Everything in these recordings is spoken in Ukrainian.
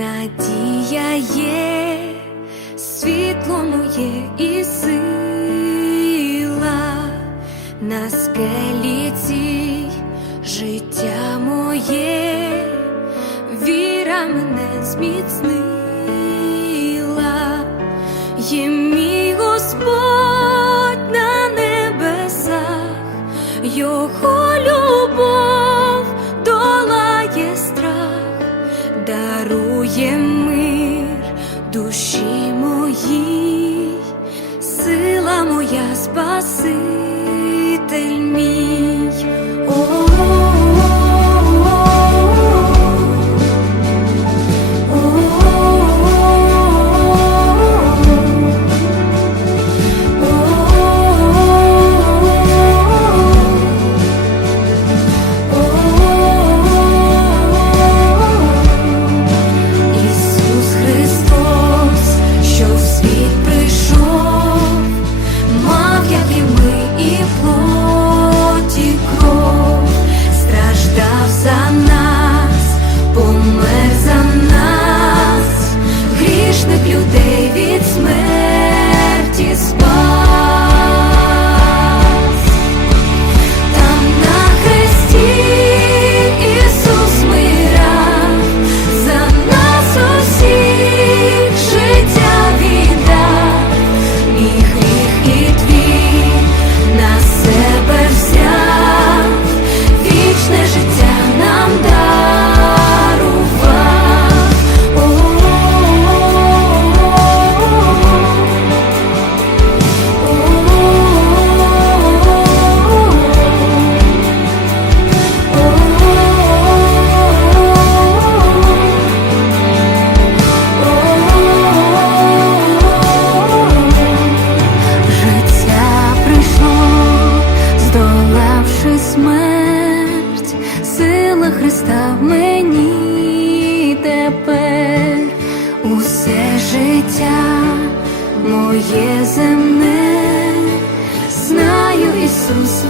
надія є, світло моє і сила на скелі цій життя моє, віра мене зміцнила. душі моїй, сила моя, спаситель мій. став мені тепер усе життя моє земне, знаю Ісус.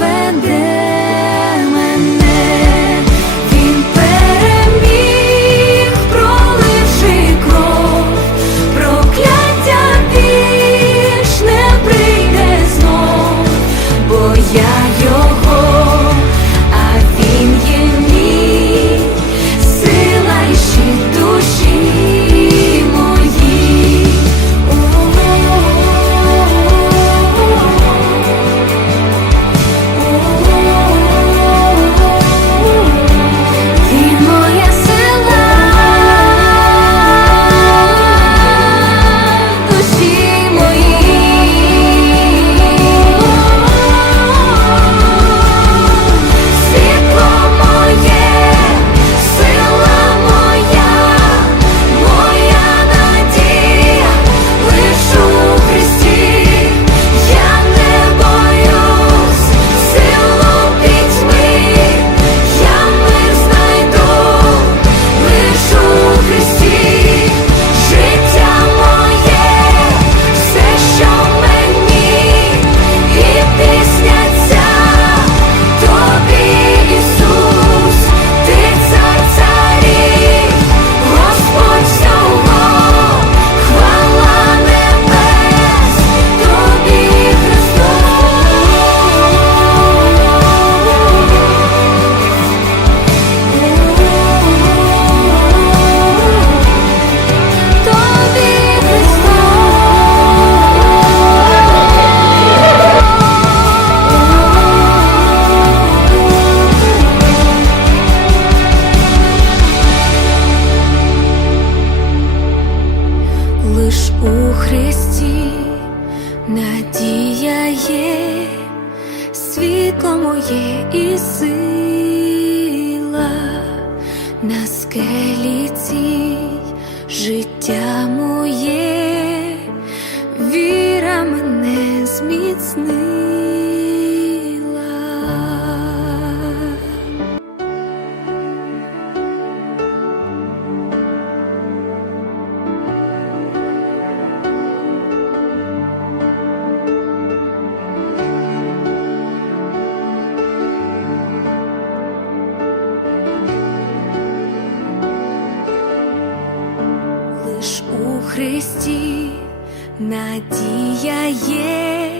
Христі надія є, світло моє і сила на скелі цій життя моє, віра мене зміцнила. Христі надія є,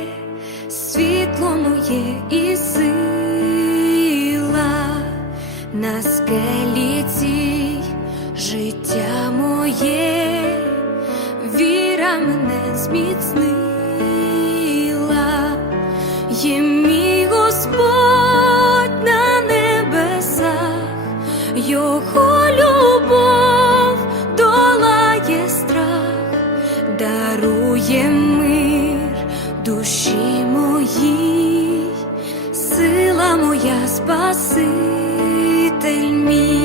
світло моє і сила на скелі цій життя моє, віра мене зміцнила. дарує мир душі моїй, сила моя, спаситель мій.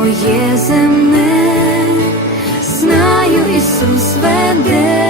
моє земне, знаю Ісус веде.